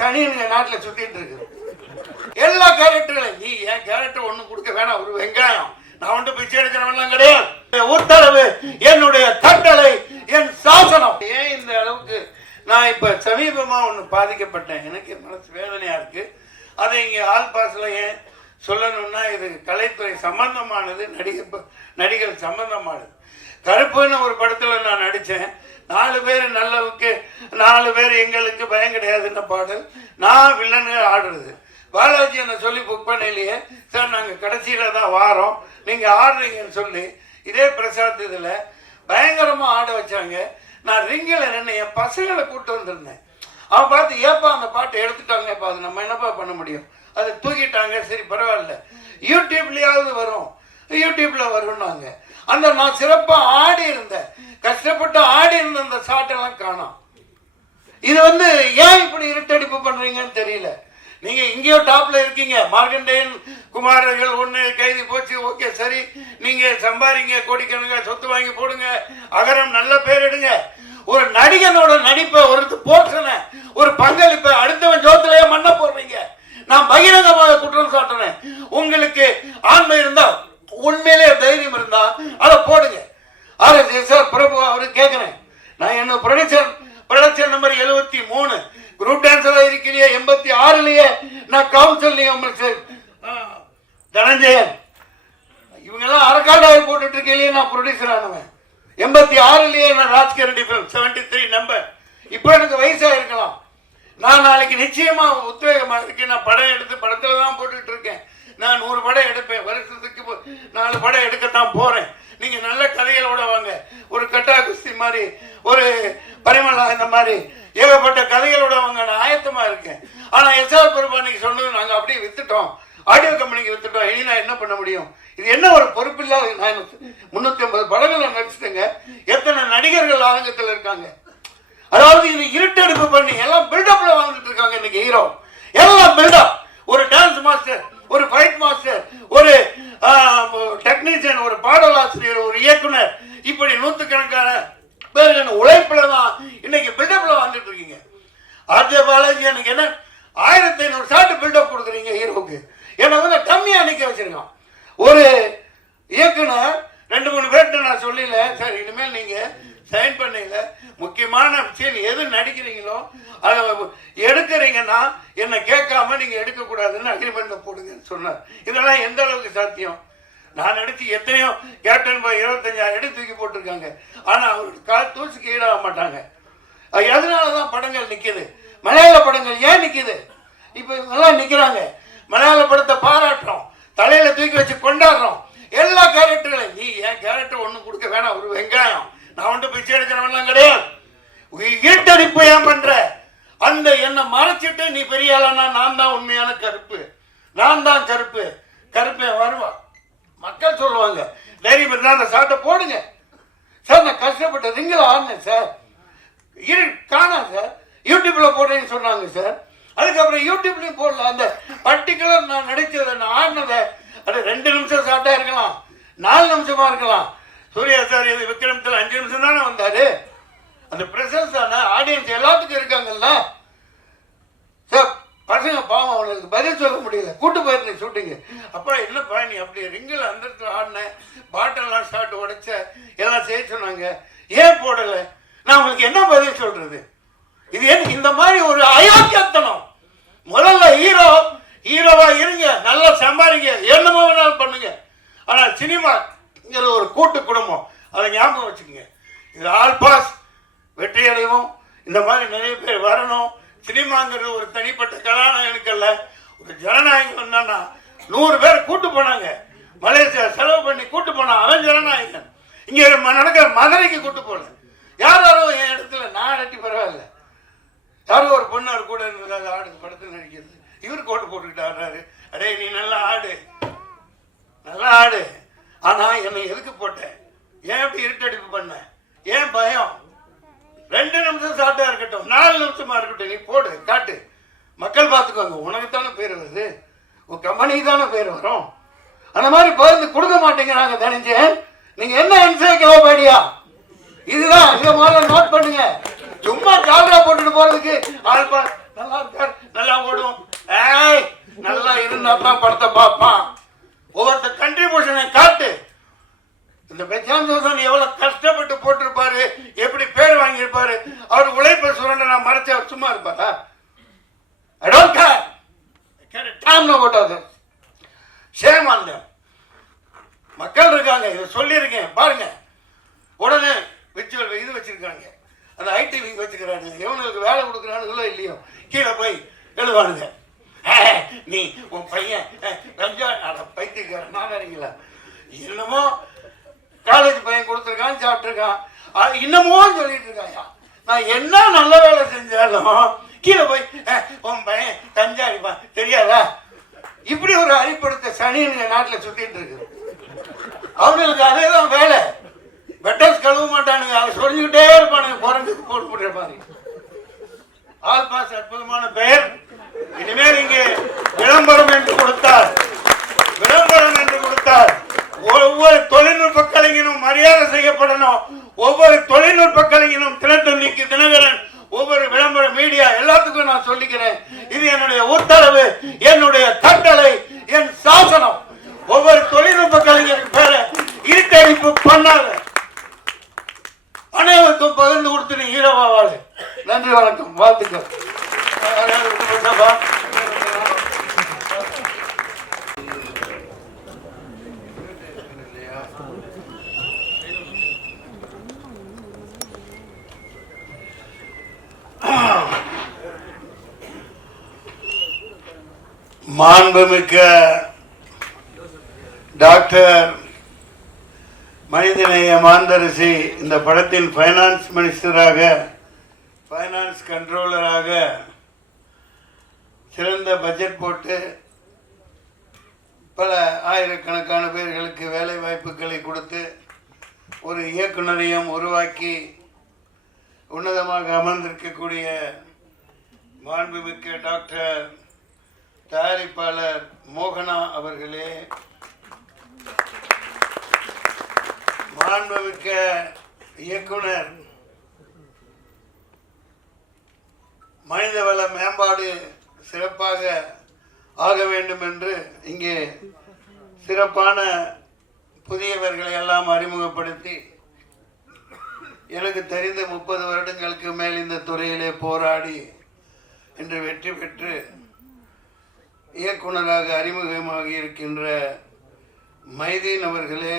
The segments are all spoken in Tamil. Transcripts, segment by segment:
சனியனுங்க நாட்டில் சுத்திட்டு இருக்கு. எல்லா கேரக்டர்களையும் நீ என் கேரக்டர் ஒண்ணு கொடுக்க வேணாம், ஒரு வெங்காயம். நான் வந்து பிச்சை எடுக்கிறவன்லாம் கிடையாது. உத்தரவு என்னுடைய கட்டளை, என் சாசனம். ஏன் இந்த அளவுக்கு நான் இப்ப சமீபமா ஒண்ணு பாதிக்கப்பட்டேன், எனக்கு மனசு வேதனையா இருக்கு. அதை இங்க ஆல் பாஸ்ல ஏன் சொல்லணும்னா, இது கலைத்துறை சம்பந்தமானது, நடிகர் சம்பந்தமானது. கருப்புன்னு ஒரு படத்துல நான் நடிச்சேன். 4 பேர் நல்லவுக்கு 4 பேர் எங்களுக்கு பயம் கிடையாதுன்னு பாடல். நான் வில்லனு ஆடுறது. பாலாஜி என்ன சொல்லி புக் பண்ணலையே சார், நாங்கள் கடைசியில் தான் வாரோம், நீங்கள் ஆடுறீங்கன்னு சொல்லி இதே பிரசாத் இதில் பயங்கரமாக ஆட வச்சாங்க. நான் ரிங்கில் நின்று என் பசங்களை கூப்பிட்டு வந்திருந்தேன். அவன் பார்த்து ஏப்பா அந்த பாட்டை எடுத்துட்டாங்கப்பா, அது நம்ம என்னப்பா பண்ண முடியும், அதை தூக்கிட்டாங்க, சரி பரவாயில்ல யூடியூப்லேயாவது வரும், யூடியூப்பில் வரும்னாங்க. அந்த நான் சிறப்பாக ஆடி இருந்தேன், கஷ்டப்பட்டு ஆடி இருந்த அந்த ஷாட்டெல்லாம் காணோம். இது வந்து ஏன் இப்படி இருட்டடிப்பு பண்ணுறீங்கன்னு தெரியல. நீங்க இங்கேயோ டாப்ல இருக்கீங்க, மார்க்கண்டேயன் குமாரர்கள் ஒண்ணு கைதி போச்சு, ஓகே சரி, நீங்க சம்பாதிங்க, கோடிக்கணக்கான சொத்து வாங்கி போடுங்க, அகரம் நல்ல பேர் எடுங்க. ஒரு நடிகனோட நடிப்பை, ஒரு போர்ஷனை, ஒரு பங்களிப்பை அடுத்தவன் ஜோத்திலேயே மண்ண போடுறீங்க. நான் பகிரங்கமாக குற்றம் சாட்டுறேன். உங்களுக்கு ஆண்மை இருந்தா, உண்மையிலே தைரியம் இருந்தா அதை போடுங்க. சார் பிரபு அவரு கேட்கிறேன், நான் என்ன ப்ரொடக்ஷன் நம்பர் 73 குரூப் டான்ஸர் இருக்கிறிய 86லயே நான் கவுன்சில் தனஞ்சயன் இவங்கெல்லாம் அரக்காடாய் போட்டுட்டு இருக்கலையே நான் ப்ரொடியூசர் ஆனவன். 86லயே நான் ராஜ்கரண்டி 73 நம்பர். இப்போ எனக்கு வயசா இருக்கலாம், நான் நாளைக்கு நிச்சயமா உத்வேகமா இருக்கேன். நான் படம் எடுத்து படத்துல தான் போட்டுட்டு இருக்கேன். நான் 100 படம் எடுப்பேன், வருஷத்துக்கு 4 படம் எடுக்கத்தான் போறேன். நீங்க நல்ல கதைகளோட வாங்க, ஒரு கட்டா குஸ்தி மாதிரி, ஒரு பரிமளா, இந்த மாதிரி ஏகப்பட்ட கதைகளோட வாங்க, நான் ஆயத்தமா இருக்கேன். ஆனா எஸ்ஆர் பிரபா நீங்க சொன்னது நாங்க அப்படியே வித்துட்டோம், ஆடியோ கம்பெனிக்கு வித்துட்டோம், இனி நான் என்ன பண்ண முடியும்? இது என்ன ஒரு பொறுப்பில்லாத. நான் 350 படங்களை நடிச்சுட்டேங்க. எத்தனை நடிகர்கள் ஆரங்கத்தில் இருக்காங்க. அதாவது இது இருட்டெடுப்பு பண்ணி எல்லாம் பில்டப்ல வாழ்ந்துட்டு இருக்காங்க இன்னைக்கு ஹீரோ. எல்லாம் பில்டப். ஒரு டான்ஸ் மாஸ்டர், ஒரு ஃபைட் மாஸ்டர், ஒரு டெக்னீஷியன், ஒரு பாடலாசிரியர், ஒரு இயக்குனர், இப்படி 100கணக்கான பேர் உழைப்புல தான் இன்னைக்கு பில்டப்ல வந்துட்டு இருக்கீங்க. ஆர்ஜே பாலாஜி எனக்கு என்ன 1500 ஷாட் பில்டப் கொடுக்குறீங்க ஹீரோக்கு. ஏன்னா வந்து கம்மியா நிக்க வச்சிருக்கான். ஒரு இயக்குனர் 2-3 பேர்கிட்ட நான் சொல்லல, சார் இனிமேல் நீங்க சைன் பண்ணீங்க, முக்கியமான விஷயம் எது நடிக்கிறீங்களோ அதை எடுக்கிறீங்கன்னா என்ன கேட்காம நீங்க எடுக்க கூடாதுன்னு அக்ரிமெண்ட்ல போடுங்கன்னு சொன்னார். இதெல்லாம் எந்த அளவுக்கு சாத்தியம்? நான் நடிச்சு எத்தனையோ கேப்டன் பாய் 25,000 எடுத்து தூக்கி போட்டிருக்காங்க. ஆனா அவருக்கு கால் தூசிக்கு ஈடாக மாட்டாங்க. அதனாலதான் படங்கள் நிக்குது. மலையாள படங்கள் ஏன் நிக்குது? இப்ப இவங்கெல்லாம் நிக்கிறாங்க, மலையாள படத்தை பாராட்டுறோம், தலையில தூக்கி வச்சு கொண்டாடுறோம். எல்லா கேரக்டர்களையும் நீ என் கேரக்டர் ஒண்ணு கொடுக்க வேணாம், ஒரு வெங்காயம். நான் வந்து பிச்சை எடுக்கிறவன்லாம் கிடையாது. ஈட்டடிப்பு ஏன் பண்ற? அந்த என்ன மறைச்சிட்டு நீ பெரிய ஆளானா நான் தான் உண்மையான கருப்பு, நான் தான் கருப்பு, கருப்பேன் வருவா. மக்கள் சொல்லுவாங்க, தைரியம் இருந்தா அந்த சாட்டை போடுங்க சார். நான் கஷ்டப்பட்ட ரிங்கில் ஆடினேன் சார், காணா சார், யூடியூப்ல போடுறேன்னு சொன்னாங்க சார். அதுக்கப்புறம் யூடியூப்லயும் போடல. அந்த பர்டிகுலர் நான் நடிச்சதை, நான் ஆடினதை, அது 2 நிமிஷம் சாட்டா இருக்கலாம், 4 நிமிஷமா இருக்கலாம். சூர்யா சார் இது விக்ரமத்தில் 5 நிமிஷம் தானே வந்தாரு. அந்த பிரசன்ஸ் தானே, ஆடியன்ஸ் எல்லாத்துக்கும் இருக்காங்கல்ல சார். பசங்க பாவம், அவனுக்கு பதில் சொல்ல முடியல, கூட்டு போயிருந்தேன் ஷூட்டிங்கு. அப்பா என்னப்பா நீ அப்படி ரிங்கில் அந்த இடத்துல ஆடினேன், பாட்டெல்லாம் ஷாட் உடைச்ச, எல்லாம் செய்ய சொன்னாங்க, ஏன் போடல? நான் உங்களுக்கு என்ன பதில் சொல்றது? இது என்ன இந்த மாதிரி ஒரு அயோக்கியத்தனம்? முதல்ல ஹீரோவா இருங்க, நல்லா சம்பாதிங்க, என்னமோ வேணாலும் பண்ணுங்க. ஆனா சினிமா ஒரு கூட்டு குடும்பம், அதை ஞாபகம் வச்சுக்கோங்க. இது ஆல் பாஸ் வெற்றி அடைவோம். இந்த மாதிரி நிறைய பேர் வரணும். சினிமாங்கிறது ஒரு தனிப்பட்ட கதாநாயகனுக்கு அல்ல, ஒரு ஜனநாயகம் வந்தானா 100 பேர் கூட்டு போனாங்க. மலேசியா செலவு பண்ணி கூட்டு போனான், அவன் ஜனநாயகன். இங்க நடக்கிற மதுரைக்கு கூட்டு போல. யாரும் என் இடத்துல நான் நட்டி பரவாயில்ல, யாரோ ஒரு பொண்ணு அவர் கூட இருந்தது ஆடு படத்தில் நடிக்கிறது, இவரு கோட்டு போட்டுக்கிட்டு ஆடுறாரு. அடே நீ நல்லா ஆடு, நல்லா ஆடு, ஆனா என்னை எதுக்கு போட்ட? ஏன் இப்படி இருட்டடிப்பு பண்ண? ஏன் பயம்? 2 நிமிஷம் சாட்டா இருக்கட்டும், 4 நிமிஷமா இருக்கட்டும், நீ போடு, காட்டு, மக்கள் பார்த்துக்கோங்க. உனக்கு தானே பேர் வருது, உன் கம்பெனிக்கு தானே பேர் வரும். அந்த மாதிரி பகிர்ந்து கொடுக்க மாட்டேங்கிறாங்க. தனிஞ்சேன் நீங்க என்ன என்சைக்ளோபீடியா? இதுதான் இதை முதல்ல நோட் பண்ணுங்க. சும்மா ஜாலரா போட்டுட்டு போறதுக்கு ஆல்பா நல்லா இருக்கார் இருந்தா தான் படத்தை பார்ப்பான். ஒவ்வொருத்த கண்ட்ரிபியூஷனை காட்டு. இந்த பிரசாந்த் ஜோசன் எவ்வளவு கஷ்டப்பட்டு போட்டிருப்பாரு, எப்படி பேர் வாங்கியிருப்பாரு. அவர் உழைப்ப சுரண்ட நான் மறைச்ச சும்மா இருப்பாரா? I don't care. I can't damn no about others. Shame on them. மக்கள் இருக்காங்க, இதை சொல்லியிருக்கேன் பாருங்க. உடனே இது வச்சிருக்காங்க, அந்த ஐடிவி வச்சுக்கிறாங்க. எவனுக்கு வேலை கொடுக்குறானுங்களோ இல்லையோ கீழே போய் எழுவானுங்க. நீ உன் பையன் பைத்தியக்கார நானீங்களா? என்னமோ காலேஜ் பையன் கொடுத்துருக்கான், சாப்பிட்டுருக்கான், இன்னமும் சொல்லிட்டு இருக்காயா. நான் என்ன நல்ல வேலை செஞ்சாலும் கீழே போய் உன் பையன் கஞ்சா அடிப்பான் தெரியாதா? இப்படி ஒரு அடிப்படுத்த சனியனுங்க நாட்டில் சுத்திட்டு இருக்கு. அவங்களுக்கு அதேதான் வேலை. பெட்டர்ஸ் கழுவ மாட்டானுங்க, அதை சொல்லிக்கிட்டே இருப்பானுங்க. குறைஞ்சுக்கு போட்டு மாதிரி ஆல் பாஸ் அற்புதமான பெயர். இனிமேல் இங்கே விளம்பரம் என்று கொடுத்தார், ஒவ்வொரு தொழில்நுட்ப கலைஞனும் மரியாதை செய்யப்படணும். ஒவ்வொரு தொழில்நுட்ப கலைஞனும் தினத்தந்திக்கு தினகரன், ஒவ்வொரு விளம்பர மீடியா எல்லாத்துக்கும் நான் சொல்லிக்கிறேன். இது என்னுடைய உத்தரவு, என்னுடைய கட்டளை, என் சாசனம். ஒவ்வொரு தொழில்நுட்ப கலைஞருக்கு பேர இருட்டடிப்பு பண்ணாத, அனைவருக்கும் பகிர்ந்து கொடுத்து ஈரவாவாளு. நன்றி, வணக்கம், வாழ்த்துக்கள். மாண்புமிக்க டாக்டர் மனிதநேய மாந்தரசி இந்த படத்தின் ஃபைனான்ஸ் மினிஸ்டராக, ஃபைனான்ஸ் கண்ட்ரோலராக சிறந்த பட்ஜெட் போட்டு பல ஆயிரக்கணக்கான பேர்களுக்கு வேலை வாய்ப்புகளை கொடுத்து ஒரு இயக்குநரையும் உருவாக்கி உன்னதமாக அமர்ந்திருக்கக்கூடிய மாண்புமிக்க டாக்டர் தயாரிப்பாளர் மோகனா அவர்களே, மாண்புமிக்க இயக்குனர், மனிதவள மேம்பாடு சிறப்பாக ஆக வேண்டும் என்று இங்கே சிறப்பான புதியவர்களை எல்லாம் அறிமுகப்படுத்தி எனக்கு தெரிந்த 30 வருடங்களுக்கு மேல் இந்த துறையிலே போராடி இன்று வெற்றி பெற்று இயக்குனராக அறிமுகமாகி இருக்கின்ற மைதீன் அவர்களே,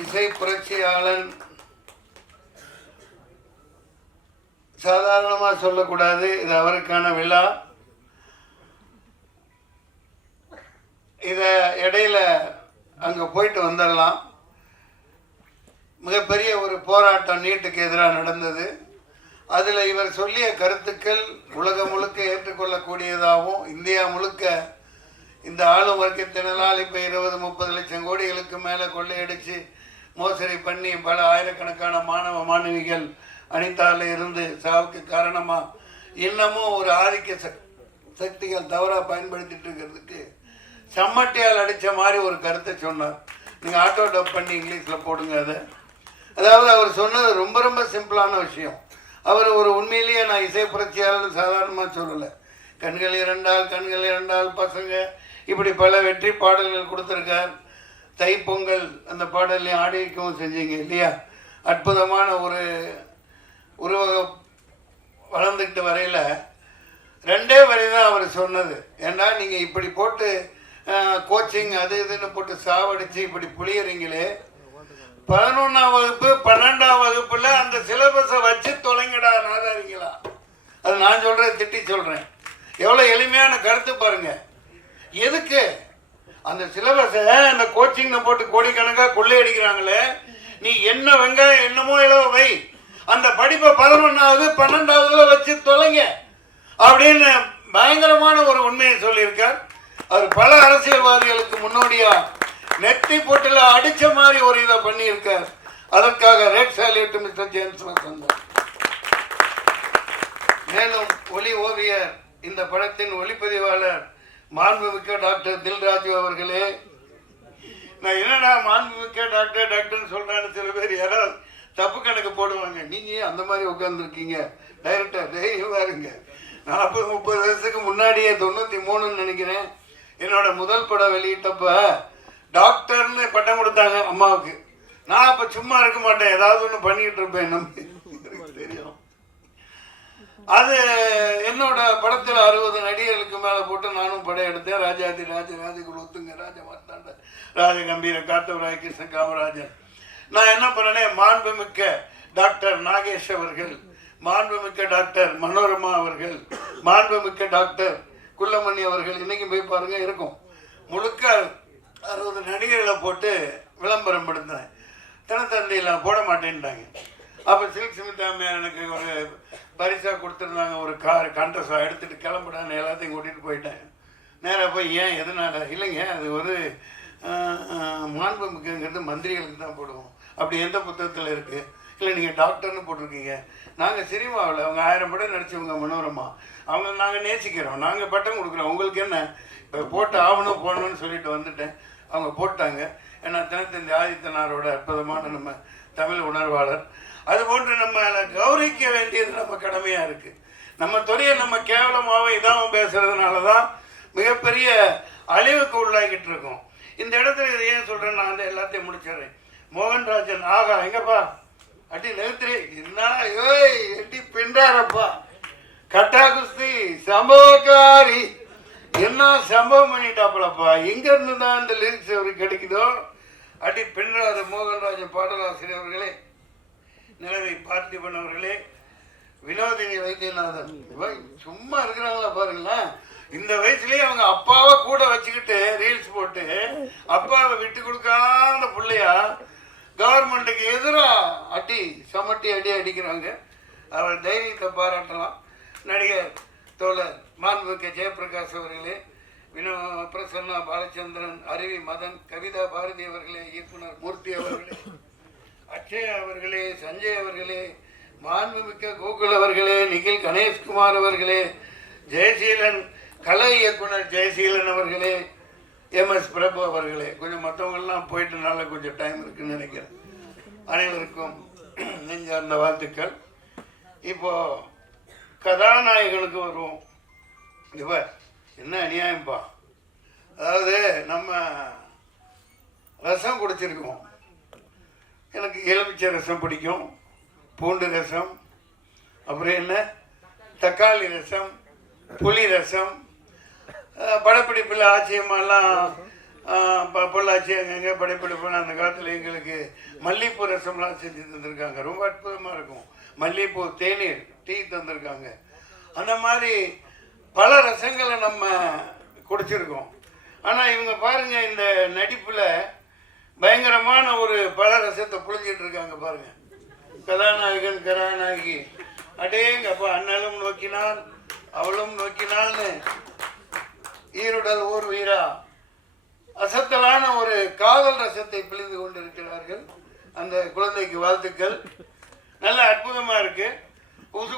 இசை புரட்சியாளன் சாதாரணமாக சொல்லக்கூடாது, இது அவருக்கான விழா. இதை இடையில அங்கே போயிட்டு வந்துடலாம். மிகப்பெரிய ஒரு போராட்டம் நீட்டுக்கு எதிராக நடந்தது. அதில் இவர் சொல்லிய கருத்துக்கள் உலகம் முழுக்க ஏற்றுக்கொள்ளக்கூடியதாகவும், இந்தியா முழுக்க இந்த ஆளும் வர்க்கத்தினால் இப்போ 20-30 லட்சம் கோடிகளுக்கு மேலே கொள்ளையடித்து மோசடி பண்ணி பல ஆயிரக்கணக்கான மாணவ மாணவிகள் அனிதாவில் இருந்து சாவுக்கு காரணமாக இன்னமும் ஒரு ஆதிக்க சக்திகள் தவறாக பயன்படுத்திட்டு இருக்கிறதுக்கு சம்மட்டியால் அடித்த மாதிரி ஒரு கருத்தை சொன்னார். நீங்கள் ஆட்டோ டப் பண்ணி இங்கிலீஷில் போடுங்க. அதாவது அவர் சொன்னது ரொம்ப ரொம்ப சிம்பிளான விஷயம். அவர் ஒரு உண்மையிலேயே நான் இசை புரட்சியாளர் சாதாரணமாக சொல்லலை. கண்கள் இரண்டால் பசங்க, இப்படி பல வெற்றி பாடல்கள் கொடுத்துருக்கார். தைப்பொங்கல் அந்த பாடல்லையும் ஆடிக்கவும் செஞ்சீங்க இல்லையா? அற்புதமான ஒரு உருவகம் வளர்ந்துக்கிட்டு வரையில் 2 வரி தான் அவர் சொன்னது. ஏன்னா நீங்கள் இப்படி போட்டு கோச்சிங் அது இதுன்னு போட்டு சாவடித்து இப்படி புளியறீங்களே, 11ஆம் வகுப்பு 12ஆம் வகுப்புல அந்த சிலபஸை வச்சு தொலைங்கடா நாதாரிங்களா. அது நான் சொல்றேன், திட்டி சொல்றேன். எவ்வளோ எளிமையான கருத்து பாருங்க. எதுக்கு அந்த சிலபஸை அந்த கோச்சிங் போட்டு கோடிக்கணக்காக கொள்ளையடிக்கிறாங்களே, நீ என்ன வெங்காயம் என்னமோ இளவ வை, அந்த படிப்பை 11ஆவது 12ஆவதுல வச்சு தொலைங்க அப்படின்னு பயங்கரமான ஒரு உண்மையை சொல்லியிருக்கார். அவர் பல அரசியல்வாதிகளுக்கு முன்னோடியா நெத்தி போட்டுல அடிச்ச மாதிரி ஒரு இதை பண்ணியிருக்கார். அதற்காக ரெட் சாலியட் மிஸ்டர் ஜேம்ஸ் வசந்தர். மேலும் ஒளி ஓவியர், இந்த படத்தின் ஒளிப்பதிவாளர் மாண்புமிக்க டாக்டர் தில்ராஜு அவர்களே. நான் என்னடா மாண்புமிக்க டாக்டர்னு சொல்றான்னு சில பேர் யாராவது தப்பு கணக்கு போடுவாங்க. நீங்க அந்த மாதிரி உட்கார்ந்துருக்கீங்க, டைரக்டர் தைரியமா இருங்க. 40-30 வருஷத்துக்கு முன்னாடியே 93ன்னு நினைக்கிறேன் என்னோட முதல் படம் வெளியிட்டப்ப டாக்டர்னு பட்டம் கொடுத்தாங்க அம்மாவுக்கு. நான் அப்ப சும்மா இருக்க மாட்டேன், ஏதாவது ஒன்று பண்ணிக்கிட்டு இருப்பேன். எனக்கு தெரியும். அது என்னோட படத்தில் 60 நடிகர்களுக்கு மேலே போட்டு நானும் படம் எடுத்தேன். ராஜாதி ராஜகுலத்துங்க ராஜ மார்த்தாண்ட ராஜகம்பீர காத்தவராய கிருஷ்ண காமராஜன். நான் என்ன பண்ணேன், மாண்புமிக்க டாக்டர் நாகேஷ் அவர்கள், மாண்புமிக்க டாக்டர் மனோரமா அவர்கள், மாண்புமிக்க டாக்டர் குள்ளமணி அவர்கள், இன்னைக்கு போய் பாருங்க இருக்கும். முழுக்க 60 நடிகர்களை போட்டு விளம்பரம் படுத்தேன். தினத்தந்தியில் போட மாட்டேன்ட்டாங்க. அப்போ சில்க் ஸ்மிதா மேம் எனக்கு ஒரு பரிசாக கொடுத்துருந்தாங்க, ஒரு கார் கண்டசா எடுத்துகிட்டு கிளம்புடான்னு எல்லாத்தையும் கூட்டிகிட்டு போயிட்டேன். நேராக போய் ஏன் எதனால, இல்லைங்க அது ஒரு மாண்புமிக்கங்கிறது மந்திரிகளுக்கு தான் போடுவோம், அப்படி எந்த புத்தகத்தில் இருக்குது, இல்லை நீங்கள் டாக்டர்னு போட்டிருக்கீங்க, நாங்கள் சினிமாவில் அவங்க 1000 படம் நடிச்சவங்க மனோரமா, அவங்க நாங்கள் நேசிக்கிறோம், நாங்கள் பட்டம் கொடுக்குறோம், உங்களுக்கு என்ன இப்போ போட்டு ஆகணும் போடணும்னு சொல்லிட்டு வந்துட்டேன். அவங்க போட்டாங்க. ஏன்னா தினத்தந்தி ஆதித்தனாரோட அற்புதமான நம்ம தமிழ் உணர்வாளர். அதுபோன்று நம்ம கௌரவிக்க வேண்டியது நம்ம கடமையாக இருக்குது. நம்ம துறையை நம்ம கேவலமாக இதாகவும் பேசுறதுனால தான் மிகப்பெரிய அழிவுக்கு உள்ளாகிட்டு இருக்கோம். இந்த இடத்துல இதை ஏன் சொல்கிறேன், நான் வந்து எல்லாத்தையும் முடிச்சிடுறேன். மோகன்ராஜன் ஆகா எங்கப்பா அட்டி நிறுத்துறே என்ன ஏய் எட்டி பின்றாரப்பா, கட்டா குஸ்தி சம்பவக்காரி என்ன சம்பவம் பண்ணிட்டாப்பலப்பா, எங்கேருந்து தான் இந்த லிரிக்ஸ் அவருக்கு கிடைக்குதோ அடி பின்றாரு. மோகன்ராஜன் பாடலாசிரியர் அவர்களே, நிலவை பார்த்திபன் அவர்களே, வினோதினி வைத்தியநாதன், சும்மா இருக்கிறாங்களா பாருங்களேன். இந்த வயசுலயே அவங்க அப்பாவை கூட வச்சுக்கிட்டு ரீல்ஸ் போட்டு அப்பாவை விட்டு கொடுக்காத பிள்ளையா கவர்மெண்ட்டுக்கு எதிராக அடி சமட்டி அடிக்கிறாங்க. அவர் தைரியத்தை பாராட்டலாம். நடிகர் தோழர் மாண்புமிக்க ஜெயபிரகாஷ் அவர்களே, பிரசன்னா பாலச்சந்திரன், அருவி மதன், கவிதா பாரதி அவர்களே, இயக்குனர் மூர்த்தி அவர்களே, அக்ஷயா அவர்களே, சஞ்சய் அவர்களே, மாண்புமிக்க கோகுல் அவர்களே, நிகில் கணேஷ்குமார் அவர்களே, ஜெயசீலன் கலை இயக்குனர் ஜெயசீலன் அவர்களே, MS பிரபு அவர்களே, கொஞ்சம் மற்றவங்கள்லாம் போயிட்டனால கொஞ்சம் டைம் இருக்குன்னு நினைக்கிறேன். அனைவருக்கும் நெஞ்சார்ந்த வாழ்த்துக்கள். இப்போ கதாநாயகனுக்கு வருவோம். இவ என்ன அநியாயம்பா, அதாவது நம்ம ரசம் குடிச்சிருக்கோம். எனக்கு எலுமிச்சை ரசம் பிடிக்கும், பூண்டு ரசம், அப்புறம் என்ன தக்காளி ரசம், புளி ரசம், படப்பிடிப்பில் ஆச்சரியமாலாம் பொள்ளாச்சி அங்கங்கே படப்பிடிப்புலாம் அந்த காலத்தில் எங்களுக்கு மல்லிகைப்பூ ரசம்லாம் செஞ்சு தந்திருக்காங்க. ரொம்ப அற்புதமாக இருக்கும். மல்லிகைப்பூ தேநீர் டீ தந்திருக்காங்க. அந்த மாதிரி பல ரசங்களை நம்ம குடிச்சிருக்கோம். ஆனால் இவங்க பாருங்க, இந்த நடிப்பில் பயங்கரமான ஒரு பல ரசத்தை புழிஞ்சிட்டு இருக்காங்க பாருங்க. கதாநாயகன் கதாநாயகி அடேங்கப்பா, அண்ணலும் நோக்கினாள் அவளும் நோக்கினாள்னு ஈருடல் ஊர் வீரா அசத்தலான ஒரு காதல் ரசத்தை பிழிந்து கொண்டிருக்கிறார்கள். அந்த குழந்தைக்கு வாழ்த்துக்கள். நல்ல அற்புதமா இருக்கு.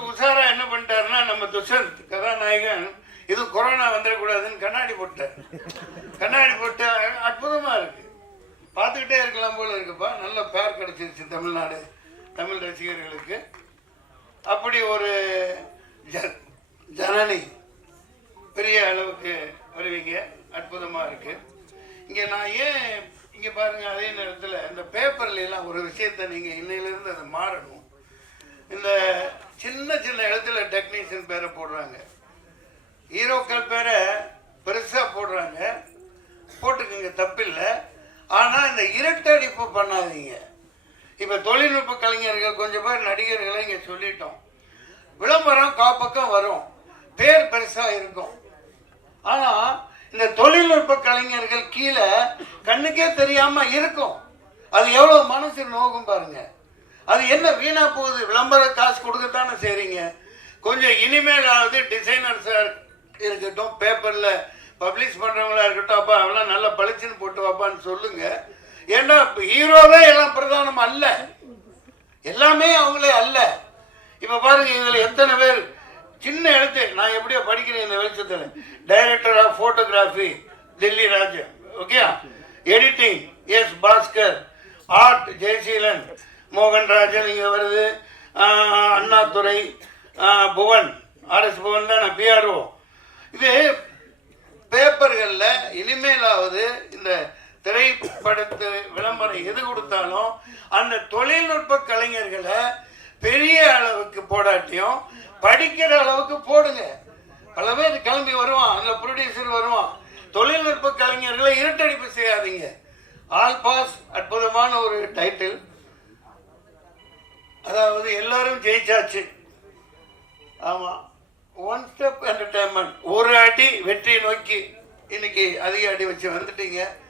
உஷாரா என்ன பண்ணிட்டாருன்னா, நம்ம துஷந்த் கதாநாயகன் இது கொரோனா வந்துடக்கூடாதுன்னு கண்ணாடி போட்டார். கண்ணாடி போட்டு அற்புதமா இருக்கு, பார்த்துக்கிட்டே இருக்கலாம் போல இருக்குப்பா. நல்ல பேர் கிடைச்சிருச்சு தமிழ்நாடு தமிழ் ரசிகர்களுக்கு. அப்படி ஒரு ஜனனி பெரிய அளவுக்கு வருவீங்க, அற்புதமா இருக்கு. இங்க நான் ஏன் இங்க பாருங்க, அதே நேரத்தில் இந்த பேப்பர்ல எல்லாம் ஒரு விஷயத்த நீங்க இன்னையிலிருந்து அதை மாறணும். இந்த சின்ன சின்ன இடத்துல டெக்னீஷியன் பேரை போடுறாங்க, ஹீரோக்கள் பேரை பெருசா போடுறாங்க, போட்டுக்கங்க தப்பில்லை. ஆனா இந்த இரட்டடிப்பு பண்ணாதீங்க. இப்ப தொழில்நுட்ப கலைஞர்கள் கொஞ்சம் பேர் நடிகர்களை இங்க சொல்லிட்டோம். விளம்பரம் காப்பக்கம் வரும், பேர் பெருசா இருக்கும். ஆனா இந்த தொழில்நுட்ப கலைஞர்கள் கீழே கண்ணுக்கே தெரியாம இருக்கும். அது எவ்வளவு மனசு நோகும் பாருங்க. அது என்ன வீணா போகுது, விளம்பர காசு கொடுக்கத்தானே செய்றீங்க. கொஞ்சம் இனிமேலாவது டிசைனர்ஸா இருக்கட்டும், பேப்பர்ல பப்ளிஷ் பண்றவங்களா இருக்கட்டும், அப்பா அவெல்லாம் நல்லா பளிச்சுன்னு போட்டு வாப்பான்னு சொல்லுங்க. ஏன்னா ஹீரோவே எல்லாம் பிரதானம் அல்ல, எல்லாமே அவங்களே அல்ல. இப்ப பாருங்க, இதுல எத்தனை பேர் சின்ன எழுத்து, நான் எப்படியோ படிக்கிறேன் இந்த வெளிச்சத்தில். Director of photography Delhi Raju, okay, editing S Bhaskar, art Jayaseelan, Mohanrajan இங்கே வருது, அண்ணாதுரை, புவன், RS பவன் தான் நான் PRO. இது பேப்பர்களில் இனிமேலாவது இந்த திரைப்படத்து விளம்பரம் எது கொடுத்தாலும் அந்த தொழில்நுட்ப கலைஞர்களை பெரிய அளவுக்கு போடாட்டியும் படிக்கிற அளவுக்கு போடுங்க. பல பேர் கிளம்பி வருவான், அந்த ப்ரொடியூசர் வருவான். தொழில்நுட்ப கலைஞர்களை இருட்டடிப்பு செய்யாதீங்க. ஆல் பாஸ் அற்புதமான ஒரு டைட்டில். அதாவது எல்லாரும் ஜெயிச்சாச்சு. ஆமாம், ஒன் ஸ்டெப் என்டர்டைன்மெண்ட், ஒரு அடி வெற்றியை நோக்கி இன்னைக்கு அதிக அடி வச்சு வந்துட்டீங்க.